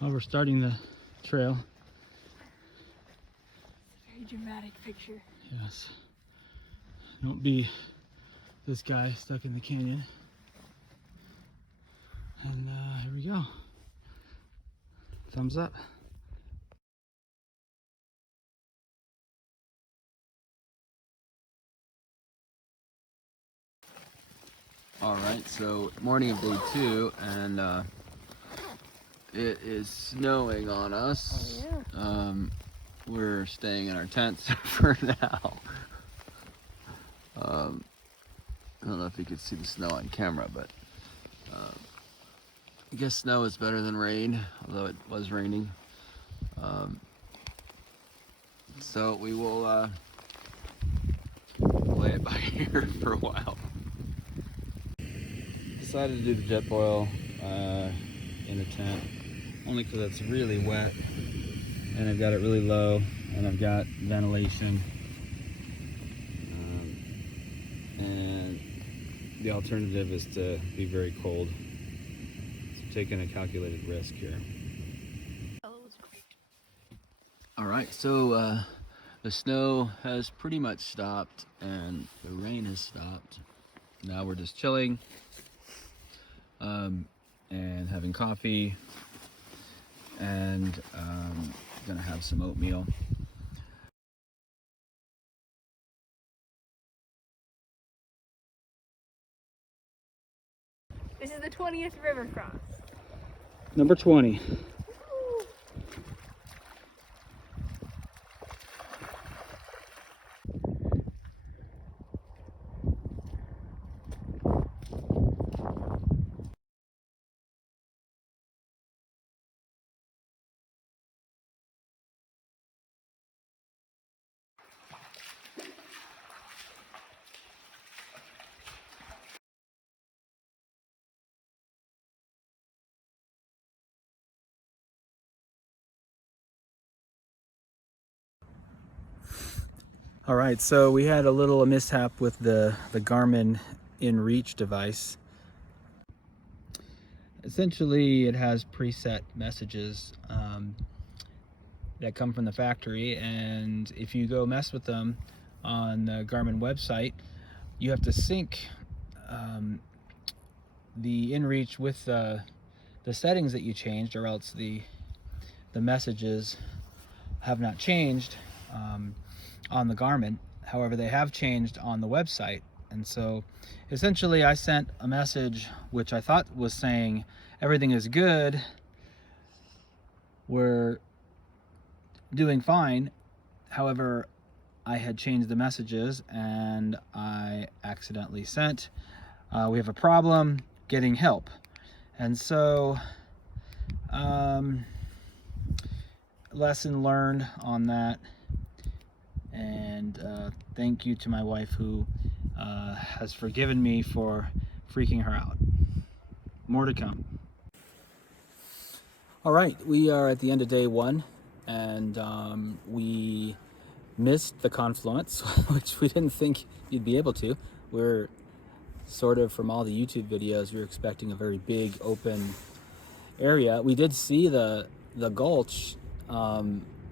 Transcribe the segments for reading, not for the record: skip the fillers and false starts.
Well, we're starting the trail. Very dramatic picture. Yes. Don't be this guy stuck in the canyon. And here we go. Thumbs up. All right, so morning of day 2, and it is snowing on us. Oh, yeah. We're staying in our tents for now. I don't know if you could see the snow on camera, but I guess snow is better than rain, although it was raining. So we will play it by ear for a while. Decided to do the jet boil in the tent, only because it's really wet and I've got it really low and I've got ventilation. And the alternative is to be very cold. So taking a calculated risk here. All right, so the snow has pretty much stopped and the rain has stopped. Now we're just chilling and having coffee, and gonna have some oatmeal. This is the 20th river cross. Number 20. All right, so we had a little mishap with the Garmin InReach device. Essentially, it has preset messages that come from the factory, and if you go mess with them on the Garmin website, you have to sync the InReach with the settings that you changed, or else the messages have not changed on the Garmin. However, they have changed on the website. And so essentially I sent a message which I thought was saying everything is good, we're doing fine. However, I had changed the messages and I accidentally sent we have a problem, getting help. And so lesson learned on that. And thank you to my wife, who has forgiven me for freaking her out. More to come. All right, we are at the end of day 1, and we missed the confluence, which we didn't think you'd be able to. We're sort of, from all the YouTube videos, we were expecting a very big open area. We did see the gulch,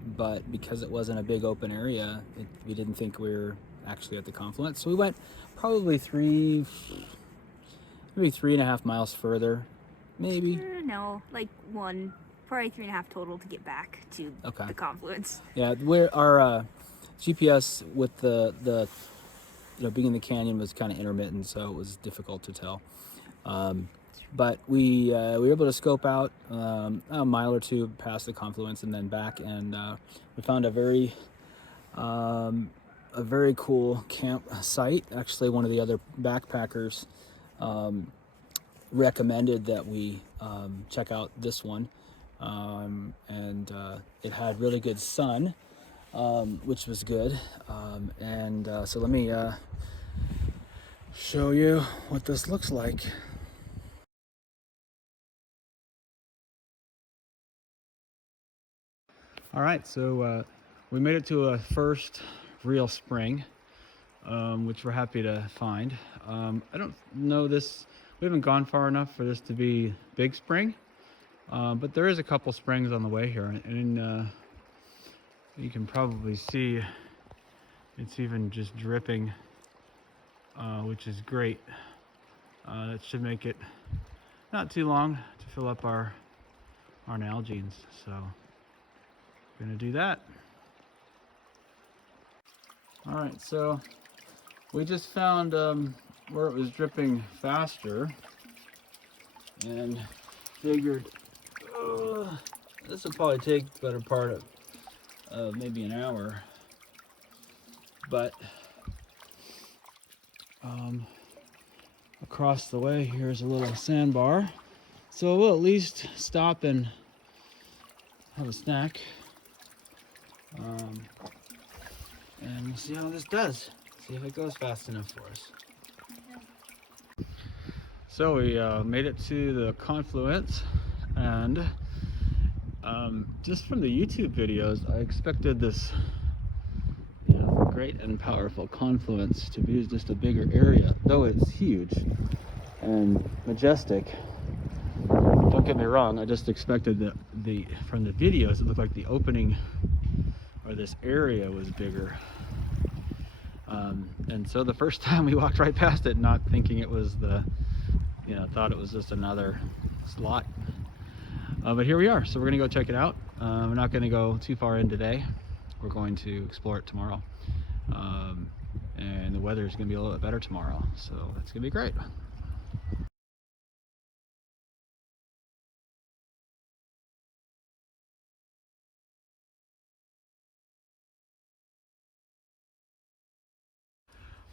but because it wasn't a big open area, we didn't think we were actually at the confluence. So we went probably maybe 3.5 miles further, maybe. No, like probably 3.5 total to get back to the confluence. Yeah, our GPS with the being in the canyon was kind of intermittent, so it was difficult to tell. But we were able to scope out a mile or two past the confluence and then back, and we found a very cool camp site. Actually, one of the other backpackers recommended that we check out this one, and it had really good sun, which was good. So let me show you what this looks like. All right, so we made it to a first real spring, which we're happy to find. I don't know this, we haven't gone far enough for this to be Big Spring, But there is a couple springs on the way here, and you can probably see it's even just dripping, which is great. That should make it not too long to fill up our Nalgenes. So we're gonna do that. All right, so we just found where it was dripping faster, and figured this will probably take the better part of maybe an hour, but across the way here's a little sandbar, so we'll at least stop and have a snack, and we'll see how this does, see if it goes fast enough for us. So we made it to the confluence, and just from the YouTube videos, I expected this great and powerful confluence to be just a bigger area, though it's huge and majestic. Don't get me wrong, I just expected from the videos it looked like the opening or this area was bigger. And so the first time we walked right past it, not thinking it was thought it was just another slot. But here we are, so we're gonna go check it out. We're not gonna go too far in today. We're going to explore it tomorrow. And the weather is gonna be a little bit better tomorrow, so it's gonna be great.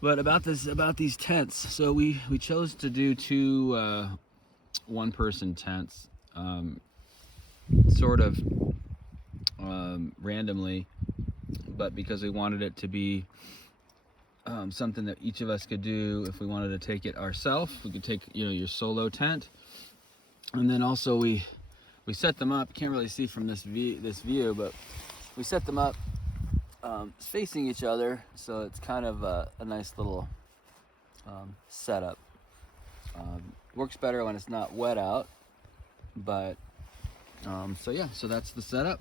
But about these tents, so we chose to do two one-person tents, sort of randomly, but because we wanted it to be something that each of us could do. If we wanted to take it ourselves, we could take your solo tent, and then also we set them up. Can't really see from this view, but we set them up facing each other, so it's kind of a nice little setup. Works better when it's not wet out, but so that's the setup,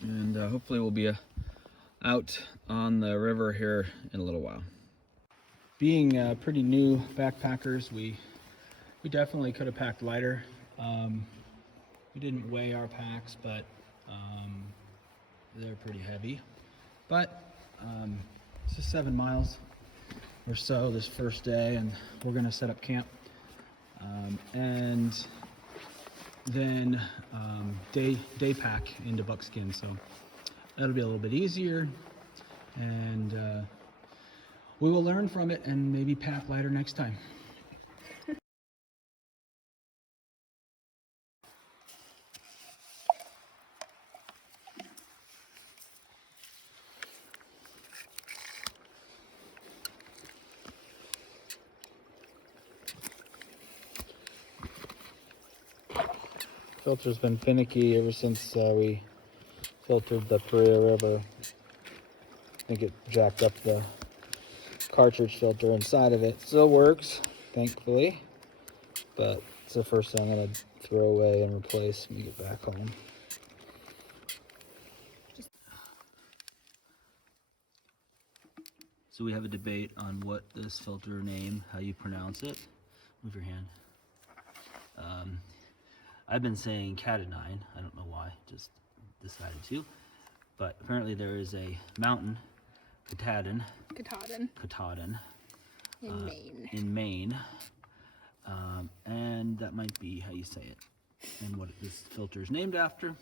and hopefully we'll be out on the river here in a little while. Being pretty new backpackers, we definitely could have packed lighter. We didn't weigh our packs, but they're pretty heavy. But it's just 7 miles or so this first day, and we're gonna set up camp, and then day pack into Buckskin. So that'll be a little bit easier, and we will learn from it and maybe pack lighter next time. Filter's been finicky ever since we filtered the Paria River. I think it jacked up the cartridge filter inside of it. Still works, thankfully, but it's the first thing I'm gonna throw away and replace when we get back home. So we have a debate on what this filter name, how you pronounce it. Move your hand. I've been saying Catadine. I don't know why, just decided to. But apparently there is a mountain, Katahdin. In Maine. And that might be how you say it and what this filter is named after.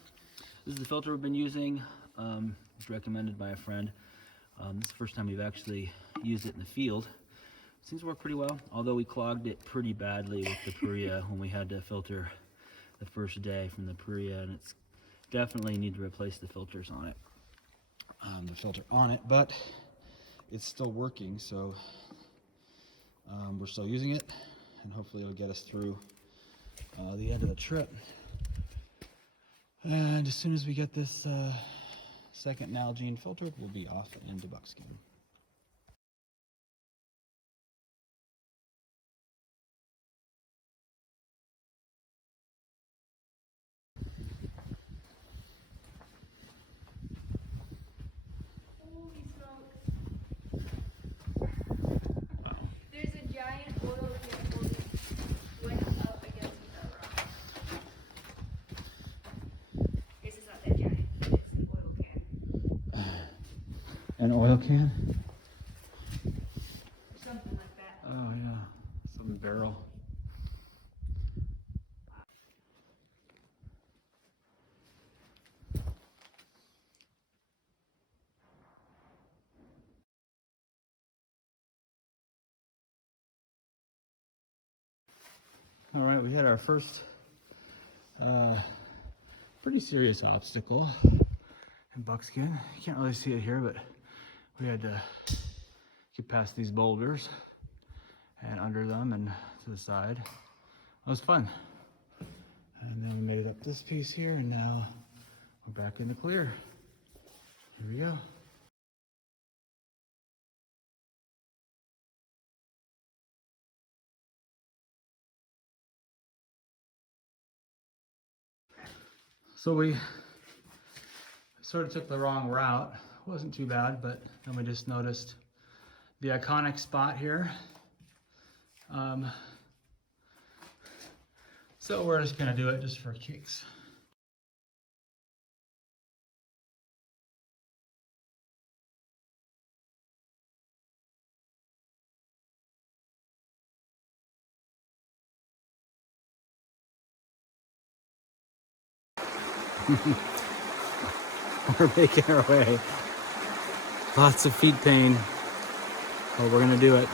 This is the filter we've been using. It's recommended by a friend. This is the first time we've actually used it in the field. It seems to work pretty well, although we clogged it pretty badly with the Paria when we had to filter the first day from the Paria, and it's definitely need to replace the filters on it. But it's still working, so we're still using it, and hopefully it'll get us through the end of the trip. And as soon as we get this second Nalgene filtered, we'll be off into Buckskin. An oil can? Something like that. Oh yeah, some barrel. All right, we had our first pretty serious obstacle in Buckskin. You can't really see it here, but we had to get past these boulders and under them and to the side. It was fun. And then we made it up this piece here, and now we're back in the clear. Here we go. So we sort of took the wrong route. It wasn't too bad, but then we just noticed the iconic spot here. So we're just gonna do it just for kicks. We're making our way. Lots of feet pain, but we're gonna do it.